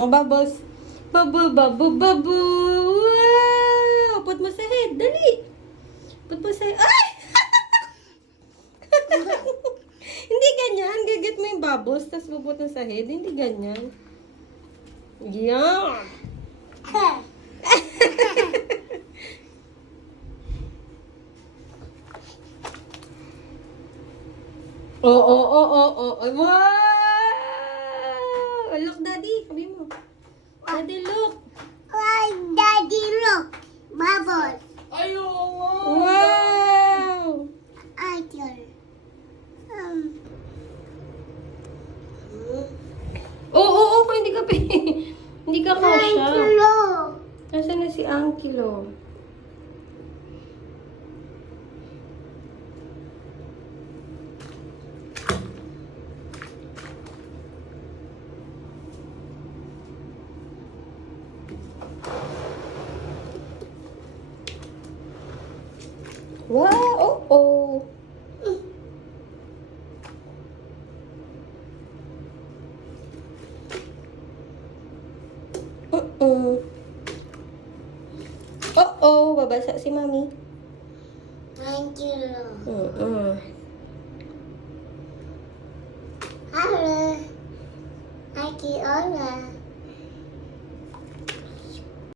Ang bubbles. Bubble, bubble, bubble. Wow! Put mo sa head. Dali. Put mo sa head. Ay! Hindi ganyan. Gagat mo yung bubbles, tapos puput mo sa head. Hindi ganyan. Yan. Oo. Wow! Look, Daddy. Sabi mo. Daddy, look. Why, Daddy, look. Bubbles. Ay, oo nga. Wow! Idol. Oo. Hindi ka hindi ka kasha. Hello. Nasaan na si Ankilo? Wow! Oo. Oo, babasa si Mami. Thank you. Mm-mm. Hello. Thank you, Ola.